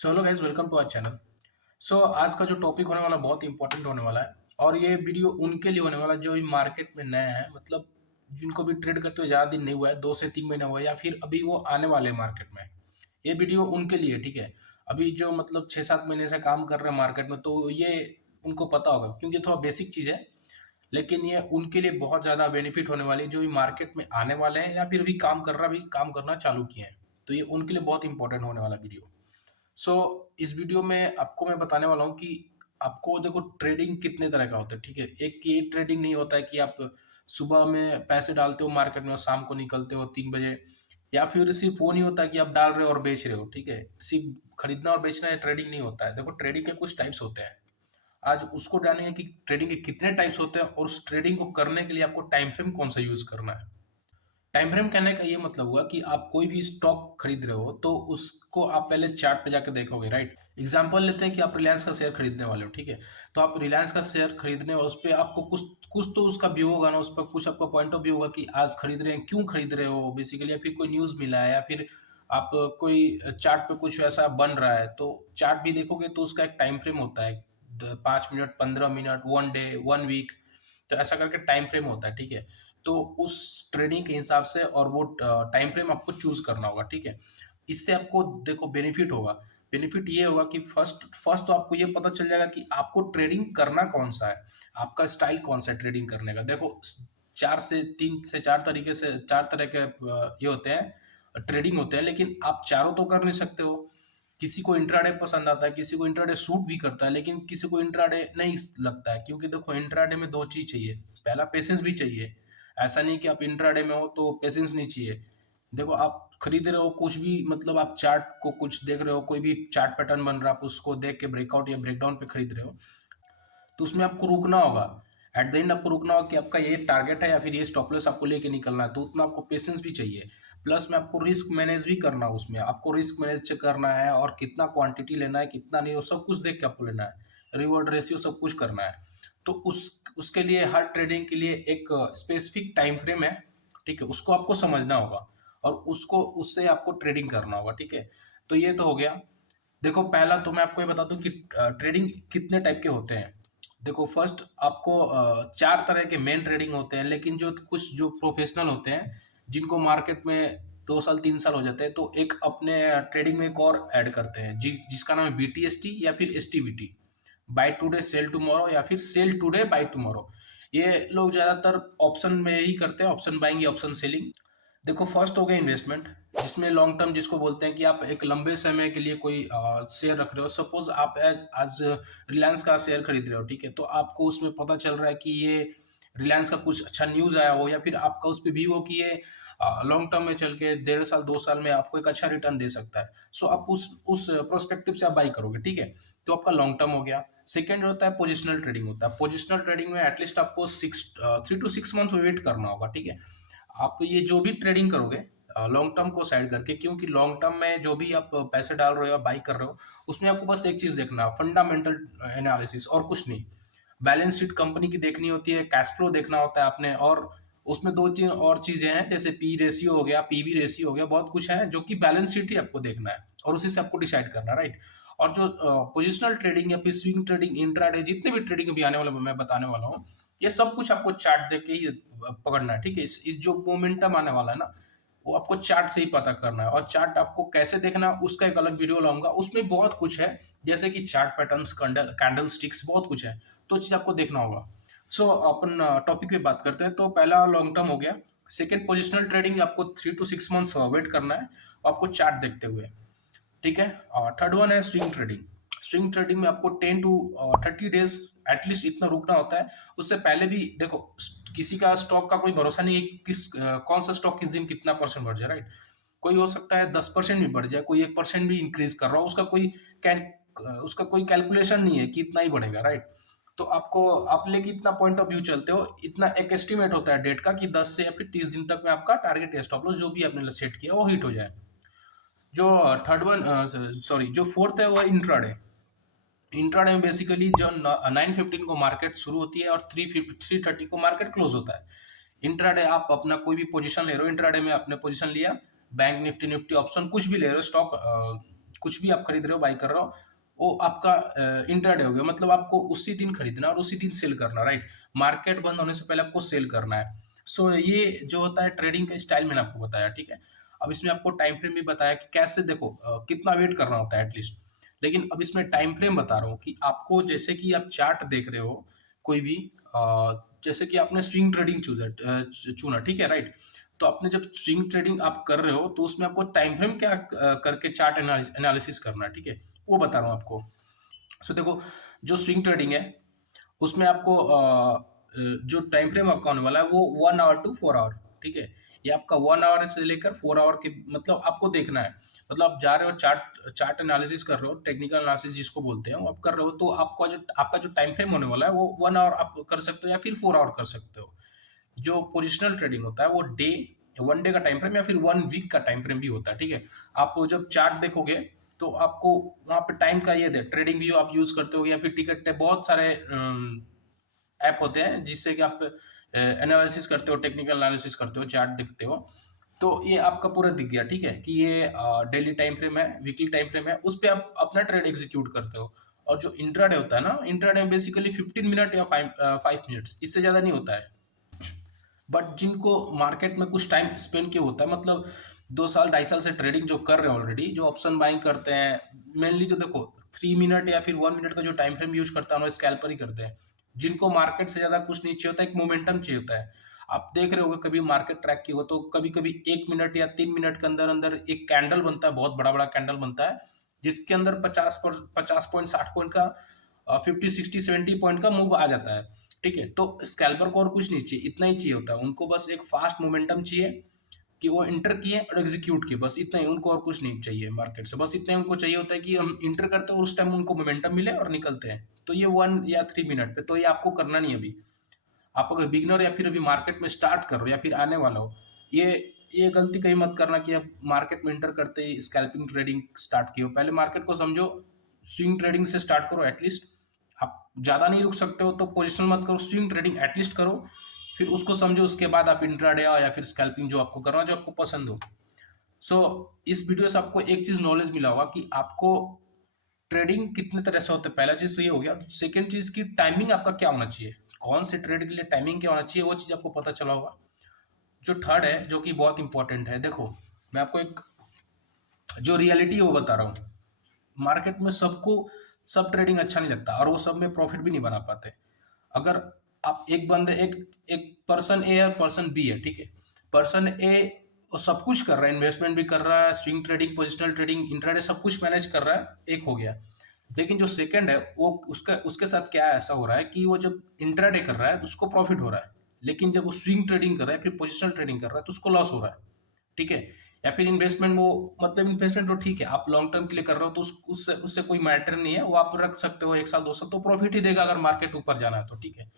So hello guys, welcome to our channel. So आज का जो टॉपिक होने वाला बहुत इंपॉर्टेंट होने वाला है और ये वीडियो उनके लिए होने वाला है जो भी मार्केट में नए हैं, मतलब जिनको भी ट्रेड करते हुए ज़्यादा दिन नहीं हुआ है, 2 से 3 महीने हुआ है या फिर अभी वो आने वाले हैं मार्केट में। ये वीडियो उनके लिए, ठीक है। अभी जो मतलब 6-7 महीने से काम कर रहे हैं मार्केट में, तो ये उनको पता होगा क्योंकि थोड़ा बेसिक चीज़ है। लेकिन ये उनके लिए बहुत ज़्यादा बेनिफिट होने वाली है जो भी मार्केट में आने वाले हैं या फिर भी काम करना चालू किए हैं। तो ये उनके लिए बहुत इंपॉर्टेंट होने वाला वीडियो। सो इस वीडियो में आपको मैं बताने वाला हूँ कि आपको देखो ट्रेडिंग कितने तरह का होता है, ठीक है। एक ये ट्रेडिंग नहीं होता है कि आप सुबह में पैसे डालते हो मार्केट में और शाम को निकलते हो 3 बजे, या फिर सिर्फ वो नहीं होता कि आप डाल रहे हो और बेच रहे हो, ठीक है। सिर्फ खरीदना और बेचना ये ट्रेडिंग नहीं होता है। देखो ट्रेडिंग के कुछ टाइप्स होते हैं। आज उसको जानेंगे कि ट्रेडिंग के कितने टाइप्स होते हैं और उस ट्रेडिंग को करने के लिए आपको टाइम फ्रेम कौन सा यूज करना है। टाइम फ्रेम कहने का ये मतलब हुआ कि आप कोई भी स्टॉक खरीद रहे हो तो उसको आप पहले चार्ट पे जाकर देखोगे, राइट। एग्जांपल लेते हैं कि आप रिलायंस का शेयर खरीदने वाले हो, ठीक है। तो आप रिलायंस का शेयर खरीदने और उस पर आपको कुछ कुछ तो उसका व्यू होगा ना, उस पर कुछ आपका पॉइंट ऑफ व्यू होगा कि आज खरीद रहे हैं, क्यों खरीद रहे हो बेसिकली, या फिर कोई न्यूज़ मिला है या फिर आप कोई चार्ट पे कुछ ऐसा बन रहा है तो चार्ट भी देखोगे तो उसका एक टाइम फ्रेम होता है। 5 मिनट, 15 मिनट, 1 डे, 1 वीक, तो ऐसा करके टाइम फ्रेम होता है, ठीक है। तो उस ट्रेडिंग के हिसाब से और वो टाइम फ्रेम आपको चूज करना होगा, ठीक है। इससे आपको देखो बेनिफिट होगा। बेनिफिट ये होगा कि फर्स्ट फर्स्ट तो आपको ये पता चल जाएगा कि आपको ट्रेडिंग करना कौन सा है, आपका स्टाइल कौन सा है ट्रेडिंग करने का। देखो 3 से 4 तरीके से 4 तरह के ये होते हैं, ट्रेडिंग होते हैं, लेकिन आप चारों तो कर नहीं सकते हो। किसी को इंट्राडे पसंद आता है, किसी को इंट्राडे सूट भी करता है, लेकिन किसी को इंट्राडे नहीं लगता है, क्योंकि देखो इंट्राडे में दो चीज चाहिए। पहला पेशेंस भी चाहिए। ऐसा नहीं कि आप इंट्राडे में हो तो पेशेंस नहीं चाहिए। देखो आप खरीद रहे हो कुछ भी, मतलब आप चार्ट को कुछ देख रहे हो, कोई भी चार्ट पैटर्न बन रहा है, आप उसको देख के ब्रेकआउट या ब्रेकडाउन पे खरीद रहे हो, तो उसमें आपको रुकना होगा। एट द एंड आपको रुकना होगा कि आपका ये टारगेट है या फिर ये स्टॉप लॉस आपको लेके निकलना है, तो उतना आपको पेशेंस भी चाहिए। प्लस में आपको रिस्क मैनेज भी करना है, उसमें आपको रिस्क मैनेज करना है और कितना क्वांटिटी लेना है कितना नहीं, वो सब कुछ देख के आपको लेना है। रिवॉर्ड रेशियो सब कुछ करना है। तो उसके लिए हर ट्रेडिंग के लिए एक स्पेसिफिक टाइम फ्रेम है, ठीक है। उसको आपको समझना होगा और उसको उससे आपको ट्रेडिंग करना होगा, ठीक है। तो ये तो हो गया। देखो पहला तो मैं आपको ये बता दूं कि ट्रेडिंग कितने टाइप के होते हैं। देखो फर्स्ट आपको 4 तरह के मेन ट्रेडिंग होते हैं, लेकिन जो कुछ जो प्रोफेशनल होते हैं जिनको मार्केट में 2 साल 3 साल हो जाते हैं, तो एक अपने ट्रेडिंग में एक और ऐड करते हैं जिसका नाम है BTST या फिर STVT, buy today sell tomorrow या फिर सेल टुडे बाय टुमारो। ये लोग ज्यादातर ऑप्शन में ही करते हैं, ऑप्शन बाइंग या ऑप्शन सेलिंग। देखो फर्स्ट हो गया इन्वेस्टमेंट, जिसमें लॉन्ग टर्म जिसको बोलते हैं कि आप एक लंबे समय के लिए कोई शेयर रख रहे हो। सपोज आप एज आज रिलायंस का शेयर खरीद रहे हो, ठीक है। तो आपको उसमें पता चल रहा है कि ये रिलायंस का कुछ अच्छा न्यूज़ आया हो या फिर आपका उस पर व्यू हो कि ये लॉन्ग टर्म में चल के 1.5 साल 2 साल में आपको एक अच्छा रिटर्न दे सकता है। सो आप उस प्रोस्पेक्टिव से आप बाई करोगे, ठीक है। तो आपका लॉन्ग टर्म हो गया। सेकेंड होता है पोजिशनल ट्रेडिंग होता है। पोजिशनल ट्रेडिंग में एटलीस्ट आपको 3 to 6 मंथ वेट करना होगा, ठीक है। आप ये जो भी ट्रेडिंग करोगे लॉन्ग टर्म को साइड करके, क्योंकि लॉन्ग टर्म में जो भी आप पैसे डाल रहे हो या बाई कर रहे हो, उसमें आपको बस एक चीज देखना है, फंडामेंटल एनालिसिस और कुछ नहीं। बैलेंस शीट कंपनी की देखनी होती है, कैश फ्लो देखना होता है आपने, और उसमें दो तीन और चीजें हैं जैसे पी रेशियो हो गया, पीबी रेशियो हो गया, बहुत कुछ है जो कि बैलेंस शीट ही आपको देखना है और उसी से आपको डिसाइड करना है, राइट। और जो पोजिशनल ट्रेडिंग या फिर स्विंग ट्रेडिंग, इंट्राडे, जितने भी ट्रेडिंग अभी आने वाले मैं बताने वाला हूँ, ये सब कुछ आपको चार्ट देख के ही पकड़ना है, ठीक है। इस जो मोमेंटम आने वाला है ना, वो आपको चार्ट से ही पता करना है। और चार्ट आपको कैसे देखना है उसका एक अलग वीडियो लाऊंगा, उसमें बहुत कुछ है, जैसे कि चार्ट पैटर्न्स, कैंडल स्टिक्स, बहुत कुछ है, तो चीज आपको देखना होगा। सो अपन टॉपिक पे बात करते हैं। तो पहला लॉन्ग टर्म हो गया। सेकेंड पोजिशनल ट्रेडिंग, आपको 3 to 6 मंथ्स वेट करना है आपको चार्ट देखते हुए, ठीक है। थर्ड वन है स्विंग ट्रेडिंग। स्विंग ट्रेडिंग में आपको 10 to 30 डेज एटलीस्ट इतना रुकना होता है। उससे पहले भी देखो किसी का स्टॉक का कोई भरोसा नहीं है कौन सा स्टॉक किस दिन कितना परसेंट बढ़ जाए, राइट। कोई हो सकता है 10% भी बढ़ जाए, कोई 1% भी इंक्रीज कर रहा हो, उसका कोई कैलकुलेशन नहीं है कि इतना ही बढ़ेगा, राइट। तो आपको आप लेके इतना पॉइंट ऑफ व्यू चलते हो, इतना एक एस्टिमेट होता है डेट का कि 10 से या फिर 30 दिन तक में आपका टारगेट या स्टॉप लॉस जो भी आपने सेट किया वो हिट हो जाए। जो थर्ड वन सॉरी जो फोर्थ है वो इंट्राडे। इंट्राडे में बेसिकली जो 9:15 को मार्केट शुरू होती है और 3:30 को मार्केट क्लोज होता है। इंट्राडे आप अपना कोई भी पोजीशन ले रहे हो, इंट्राडे में आपने पोजीशन लिया, बैंक निफ्टी निफ्टी ऑप्शन कुछ भी ले रहे हो, स्टॉक कुछ भी आप खरीद रहे हो, बाई कर रहे हो, वो आपका इंट्राडे हो गया, मतलब आपको उसी दिन खरीदना और उसी दिन सेल करना, राइट? मार्केट बंद होने से पहले आपको सेल करना है। सो ये जो होता है ट्रेडिंग का स्टाइल मैंने आपको बताया, ठीक है? अब इसमें आपको टाइम फ्रेम भी बताया कि कैसे देखो कितना वेट करना होता है एटलीस्ट। लेकिन अब इसमें टाइम फ्रेम बता रहा हूँ कि आपको जैसे कि आप चार्ट देख रहे हो कोई भी, जैसे कि आपने स्विंग ट्रेडिंग चुना, ठीक है, राइट? तो आपने जब स्विंग ट्रेडिंग आप कर रहे हो तो उसमें आपको टाइम फ्रेम क्या करके चार्ट एनालिसिस करना है, ठीक है? वो बता रहा हूँ आपको। सो देखो, जो स्विंग ट्रेडिंग है उसमें आपको जो टाइम फ्रेम आपका होने वाला है वो 1 आवर टू 4 आवर, ठीक है? ये आपका 1 आवर से लेकर 4 आवर के, मतलब आपको देखना है। मतलब आप जा रहे हो चार्ट चार्ट एनालिसिस कर रहे हो, टेक्निकल एनालिसिस जिसको बोलते हैं, वो आप कर रहे हो, तो आपका जो टाइम फ्रेम होने वाला है वो 1 आवर आप कर सकते हो या फिर 4 आवर कर सकते हो। जो पोजिशनल ट्रेडिंग होता है वो डे, 1 डे का टाइम फ्रेम या फिर 1 वीक का टाइम फ्रेम भी होता है, ठीक है? आप जब चार्ट देखोगे तो आपको वहाँ पे टाइम का ये दे, ट्रेडिंग व्यू आप यूज करते हो या फिर टिकट, बहुत सारे ऐप होते हैं जिससे कि आप एनालिसिस करते हो, टेक्निकल एनालिसिस करते हो, चार्ट देखते हो। तो ये आपका पूरा दिख गया, ठीक है, कि ये डेली टाइम फ्रेम है, वीकली टाइम फ्रेम है, उस पे आप अपना ट्रेड एग्जीक्यूट करते हो। और जो इंट्राडे होता है ना, इंट्राडे में बेसिकली 15 मिनट या 5 मिनट्स, इससे ज्यादा नहीं होता है। बट जिनको मार्केट में कुछ टाइम स्पेंड किया होता है, मतलब 2 साल 2.5 साल से ट्रेडिंग जो कर रहे हैं ऑलरेडी, जो ऑप्शन बाइंग करते हैं, मेनली जो देखो 3 मिनट या फिर 1 मिनट का जो टाइम फ्रेम यूज करता है वो स्कैल्पर ही करते हैं। जिनको मार्केट से ज्यादा कुछ नहीं चाहिए होता, एक मोमेंटम चाहिए होता है। आप देख रहे होगे कभी मार्केट ट्रैक की हो तो कभी कभी 1 मिनट या 3 मिनट के अंदर अंदर एक कैंडल बनता है, बहुत बड़ा बड़ा कैंडल बनता है, जिसके अंदर 50 पॉइंट 60 पॉइंट का, 50 60 70 पॉइंट का मूव आ जाता है, ठीक है? तो स्कैल्पर को और कुछ नहीं चाहिए, इतना ही चाहिए होता है उनको, बस एक फास्ट मोमेंटम चाहिए कि वो इंटर किए और एग्जीक्यूट किए, बस इतना ही उनको, और कुछ नहीं चाहिए मार्केट से। बस इतना ही उनको चाहिए होता है कि हम इंटर करते हैं और उस टाइम उनको मोमेंटम मिले और निकलते हैं। तो ये 1 या 3 मिनट पे, तो ये आपको करना नहीं है अभी। आप अगर बिगनर या फिर अभी मार्केट में स्टार्ट कर रहे हो या फिर आने वाला हो, ये ये गलती कहीं मत करना कि आप मार्केट में एंटर करते ही स्कैल्पिंग ट्रेडिंग स्टार्ट किए हो। पहले मार्केट को समझो, स्विंग ट्रेडिंग से स्टार्ट करो एटलीस्ट। आप ज़्यादा नहीं रुक सकते हो तो पोजिशनल मत करो, स्विंग ट्रेडिंग एटलीस्ट करो, फिर उसको समझो, उसके बाद आप इंट्राडे या फिर स्कैल्पिंग जो आपको करना, जो आपको पसंद हो। सो इस वीडियो से आपको एक चीज़ नॉलेज मिला होगा कि आपको ट्रेडिंग कितने तरह से होते हैं। पहला चीज़ तो ये हो गया। सेकंड चीज़ की टाइमिंग आपका क्या होना चाहिए, कौन से ट्रेड के लिए टाइमिंग क्या होना चाहिए, वो चीज़ आपको पता चला होगा। जो थर्ड है, जो कि बहुत इंपॉर्टेंट है, देखो मैं आपको एक जो रियलिटी है वो बता रहा हूँ। मार्केट में सबको सब ट्रेडिंग अच्छा नहीं लगता और वो सब में प्रॉफिट भी नहीं बना पाते। अगर आप एक बंदे, एक एक पर्सन ए और पर्सन बी है, ठीक है? पर्सन ए वो सब कुछ कर रहा है, इन्वेस्टमेंट भी कर रहा है, swing trading, positional trading, intraday, सब कुछ मैनेज कर रहा है, एक हो गया। लेकिन जो सेकंड है वो, उसका उसके साथ क्या ऐसा हो रहा है कि वो जब इंट्राडे कर रहा है तो उसको प्रॉफिट हो रहा है, लेकिन जब वो स्विंग ट्रेडिंग कर रहा है, फिर पोजिशनल ट्रेडिंग कर रहा है, तो उसको लॉस हो रहा है, ठीक है? या फिर इन्वेस्टमेंट, वो मतलब इन्वेस्टमेंट तो ठीक है, आप लॉन्ग टर्म के लिए कर रहे हो तो उससे उससे कोई मैटर नहीं है, वो आप रख सकते हो 1 साल 2 साल, तो प्रॉफिट ही देगा अगर मार्केट ऊपर जाना है तो, ठीक है?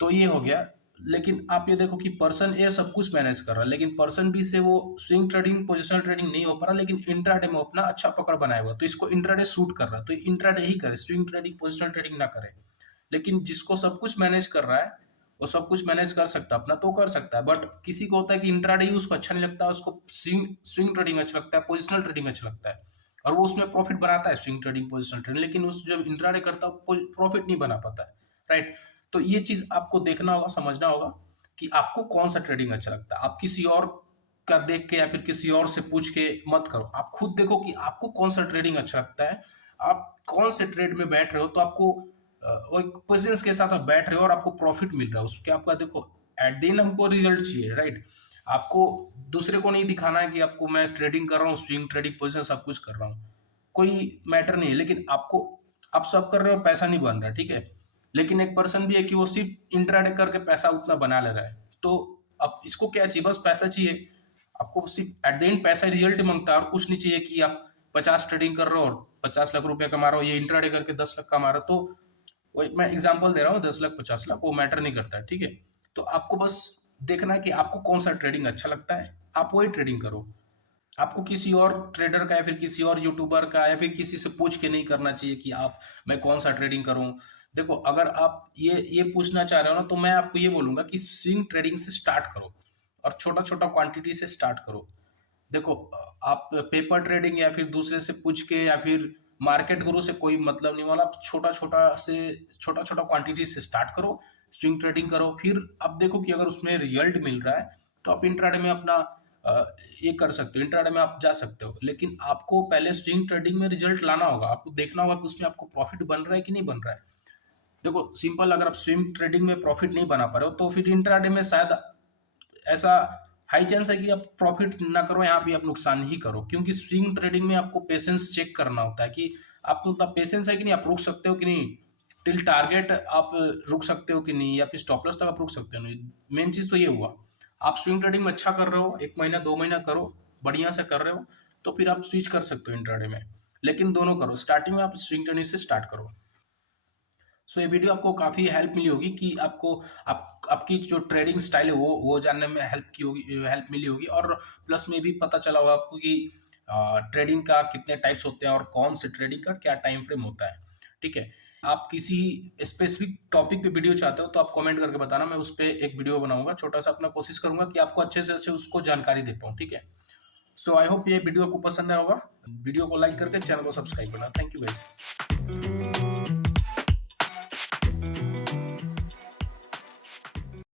तो ये हो गया। लेकिन आप ये देखो कि पर्सन ए सब कुछ मैनेज कर रहा है, लेकिन पर्सन बी से वो स्विंग ट्रेडिंग, पोजिशनल ट्रेडिंग नहीं हो पा रहा, लेकिन इंट्राडे में अपना अच्छा पकड़ बनाया हुआ, तो इसको इंट्राडे सूट कर रहा है, तो इंट्राडे ही करे, स्विंग ट्रेडिंग, पोजिशनल ट्रेडिंग ना करे। लेकिन जिसको सब कुछ मैनेज कर रहा है, वो सब कुछ मैनेज कर सकता है अपना, तो कर सकता है। बट किसी को होता है कि इंट्राडे ही उसको अच्छा नहीं लगता, उसको स्विंग स्विंग ट्रेडिंग अच्छा लगता है, पोजिशनल ट्रेडिंग अच्छा लगता है, और वो उसमें प्रॉफिट बनाता है, स्विंग ट्रेडिंग, पोजिशनल ट्रेडिंग, लेकिन उस जब इंट्राडे करता है प्रॉफिट नहीं बना पाता है, राइट? तो ये चीज आपको देखना होगा, समझना होगा कि आपको कौन सा ट्रेडिंग अच्छा लगता है। आप किसी और का देख के या फिर किसी और से पूछ के मत करो, आप खुद देखो कि आपको कौन सा ट्रेडिंग अच्छा लगता है, आप कौन से ट्रेड में बैठ रहे हो, तो आपको वो एक पेशेंस के साथ आप बैठ रहे हो और आपको प्रॉफिट मिल रहा है उसके, आपका देखो एट दिन हमको रिजल्ट चाहिए, राइट? आपको दूसरे को नहीं दिखाना है कि आपको मैं ट्रेडिंग कर रहा हूँ, स्विंग ट्रेडिंग पोजिशन सब कुछ कर रहा हूँ, कोई मैटर नहीं है। लेकिन आपको, आप सब कर रहे हो, पैसा नहीं बन रहा, ठीक है? लेकिन एक पर्सन भी है कि वो सिर्फ इंट्राडे करके पैसा उतना बना ले रहा है, तो अब इसको क्या चाहिए, बस पैसा चाहिए। आपको सिर्फ एट द एंड पैसा रिजल्ट मांगता है और कुछ नहीं चाहिए कि आप 50 ट्रेडिंग कर रहे हो और 50 लाख रुपया कमा रहे हो, ये इंट्राडे करके 10 लाख कमा रहे हो, तो वही मैं एग्जांपल दे रहा हूँ, 10 लाख 50 लाख वो मैटर नहीं करता है, ठीक है? तो आपको बस देखना है कि आपको कौन सा ट्रेडिंग अच्छा लगता है, आप वही ट्रेडिंग करो। आपको किसी और ट्रेडर का या फिर किसी और यूट्यूबर का या फिर किसी से पूछ के नहीं करना चाहिए कि आप, मैं कौन सा ट्रेडिंग करूं। देखो अगर आप ये पूछना चाह रहे हो ना, तो मैं आपको ये बोलूंगा कि स्विंग ट्रेडिंग से स्टार्ट करो और छोटा छोटा क्वांटिटी से स्टार्ट करो। देखो आप पेपर ट्रेडिंग या फिर दूसरे से पूछ के या फिर मार्केट गुरु से कोई मतलब नहीं वाला। आप छोटा छोटा क्वांटिटी से स्टार्ट करो, स्विंग ट्रेडिंग करो, फिर आप देखो कि अगर उसमें रिजल्ट मिल रहा है तो आप इंट्राडे में अपना ये कर सकते हो, इंट्राडे में आप जा सकते हो। लेकिन आपको पहले स्विंग ट्रेडिंग में रिजल्ट लाना होगा, आपको देखना होगा कि उसमें आपको प्रॉफिट बन रहा है कि नहीं बन रहा है। देखो सिंपल, अगर आप स्विंग ट्रेडिंग में प्रॉफिट नहीं बना पा रहे हो तो फिर इंट्राडे में शायद ऐसा हाई चांस है कि आप प्रॉफिट ना करो, यहाँ भी आप नुकसान ही करो। क्योंकि स्विंग ट्रेडिंग में आपको पेशेंस चेक करना होता है कि आपको उतना पेशेंस है कि नहीं, आप रुक सकते हो कि नहीं, टिल टारगेट आप रुक सकते हो कि नहीं, या फिर स्टॉप लॉस तक आप रुक सकते हो नहीं। मेन चीज तो ये हुआ, आप स्विंग ट्रेडिंग में अच्छा कर रहे हो, 1 महीना 2 महीना करो, बढ़िया से कर रहे हो, तो फिर आप स्विच कर सकते हो इंट्राडे में। लेकिन दोनों करो, स्टार्टिंग में आप स्विंग ट्रेडिंग से स्टार्ट करो। सो ये वीडियो आपको काफ़ी हेल्प मिली होगी कि आपको आपकी जो ट्रेडिंग स्टाइल है वो जानने में हेल्प मिली होगी। और प्लस में भी पता चला होगा आपको कि ट्रेडिंग का कितने टाइप्स होते हैं और कौन से ट्रेडिंग का क्या टाइम फ्रेम होता है। ठीक है, आप किसी स्पेसिफिक टॉपिक पे वीडियो चाहते हो तो आप कमेंट करके बताना, मैं उस पर एक वीडियो बनाऊंगा छोटा सा, अपना कोशिश करूंगा कि आपको अच्छे से अच्छे उसको जानकारी दे पाऊँ। ठीक है, सो आई होप ये वीडियो आपको पसंद आया होगा। वीडियो को लाइक करके चैनल को सब्सक्राइब करना। Thank you guys.